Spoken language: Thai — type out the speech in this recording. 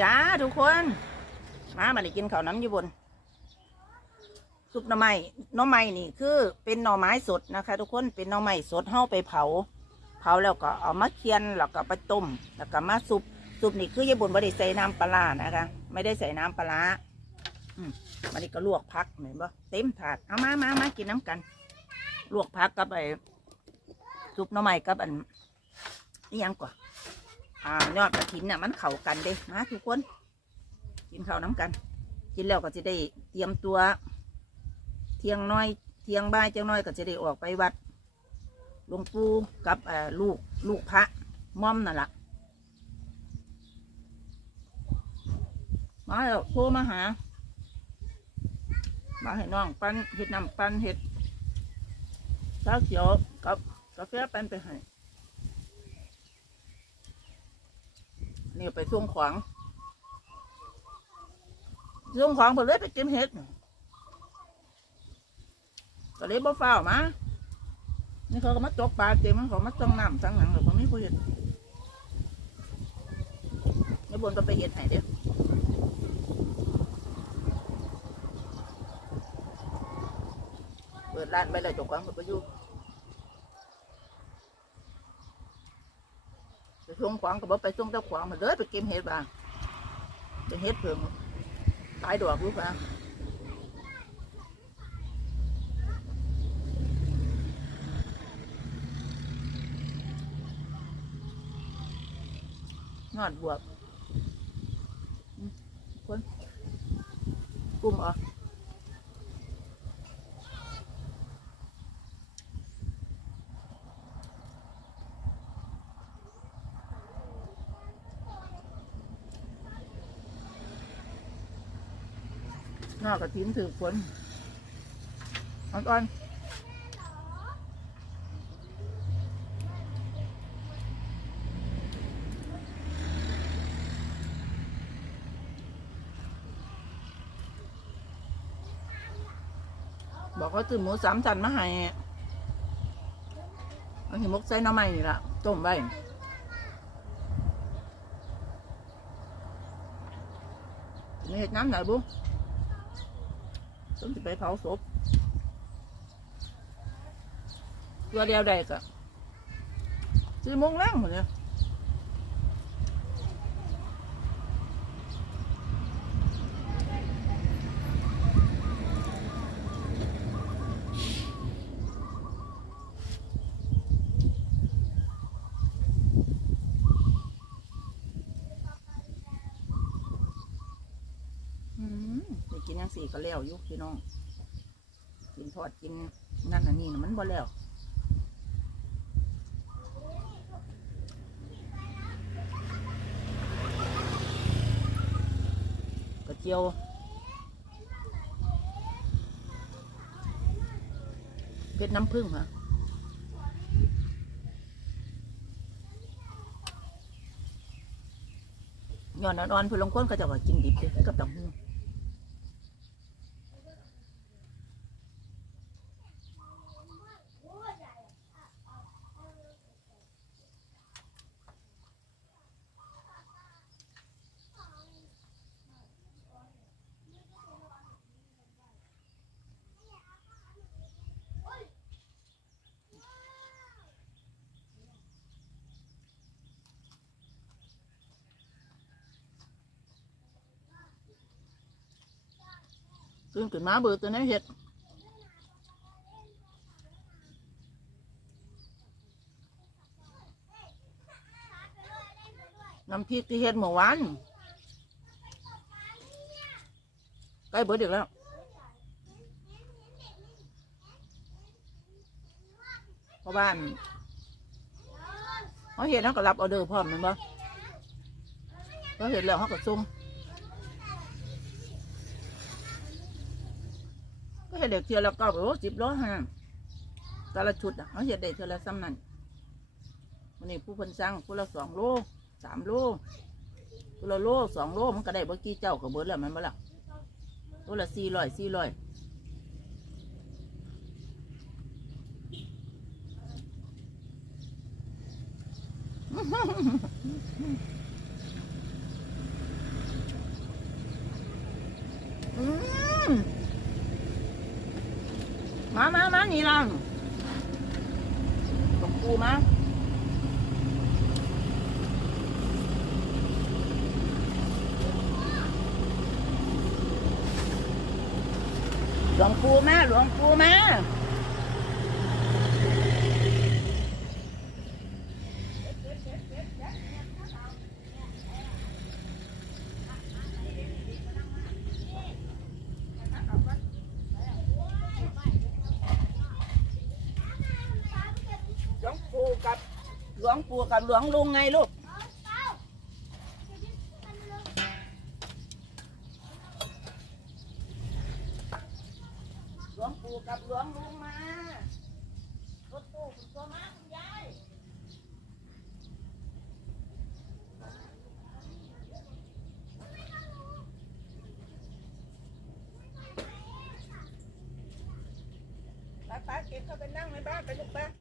จ้าทุกคน มามาได้กินข้าวน้ำอยู่บนซุปหน่อไม้หน่อไม้นี่คือเป็นหน่อไม้สดนะคะ ทุกคนเป็นหน่อไม้สดเฮาไปเผา เผาแล้วก็เอามาเคี่ยนแล้วก็ไปต้มแล้วก็มาซุปซุปนี่คือยายบุญไม่ได้ใส่น้ำปลาร้านะคะ ไม่ได้ใส่น้ำปลาร้าอืมมันนี่ก็ลวกพักเห็นปะเต็มถาดเอามามามากินน้ำกัน ลวกพักกับไอ้ซุปหน่อไม้กับอันนี่ยังกว่า อ่ายอดกระถินน่ะมันเข้ากันเด้มาทุกคน กินข้าวน้ำกัน กินแล้วก็จะได้เตรียมตัว เที่ยงน้อยเที่ยงบ่ายจังน้อยก็จะได้ออกไปวัดหลวงปู่กับลูกลูกพระม่อมนั่นแหละมาแล้วโทรมาหา มาให้น้องปั้นเห็ดน้ำปั้นเห็ดชาเขียวกับกาแฟปั้นไปให้ นี่ไปส่วงขวางส่วงขวางไปเลยไปเก็บเห็ดก็เลยบ่ฟ้าวมา นี่เขาก็มาตกปลาเต็มเขามาจ้องน้ำจังหนังหรอกมันไม่คุยกันนี่บนก็ไปเห็ดให้เด้อเปิดร้านไปเลยจกขวางเปิดไปอยู่ไป ส่งขวางก็บอกไปส่งเจ้าขวางมาเลยไปเก็บเห็ดบ้างเป็นเห็ดเพิ่งตายดอกรู้ป่ะนอดบวบคนกุ้มเอะ นอกกระทิ้นถือฝนอ่อนบอกว่าตื่นหมูสามชั้นมาให้เอาหิมกใส่น้ำใหม่นี่ละต้มไว้นี่เห็ดน้ำไหนบุ ต้องไปเผาศพตัวเดียวได้ก็ซื้อมงแรงหมดเลย อืมไปกิน ยังสี่ก็แล้วอยุพี่น้องกินทอดกินนั่นอันนี้นะมันบ่แล้วกระเจียวเพชรน้ำผึ้งฮะย้อนอ่อนๆเพื่อลงค้นก็จะว่ากินดิบเลยกับตำหู ตื่นขึ้นมาเบื่อตัวนี้เห็ดน้ำพริกที่เห็ดเมื่อวานใกล้เบิดอีกแล้วเพราะบ้านเขาเห็ดเขาก็รับออเดอร์พร้อมแมันบ่เขาเห็ดแล้วเขาก็ส่ง เห็ดเด็กเทียละเก้าโลสิบโลห้าแต่ละชุดอะเขาเห็ดได้เทียละซ้ำนั่นวันนี้ผู้พิ่นสั่งผู้ละสองโลสามโลผู้ละโลสองโลมันก็ได้บ่กี่เจ้าก็เบิดแล้วมันบ่ล่ะโลละสี่ร้อยสี่ร้อย หลวงปู่มาหลวงปู่มาหลวงปู่มาหลวงปู่กับห ลวงปู่กับหลวงลุงไงลูกหลวงปู่กับหลวงลุงมารถตู้คุณตัวมาคุณยายไปไปเก็บเข้าไปนั่งในบ้านไปลูกไป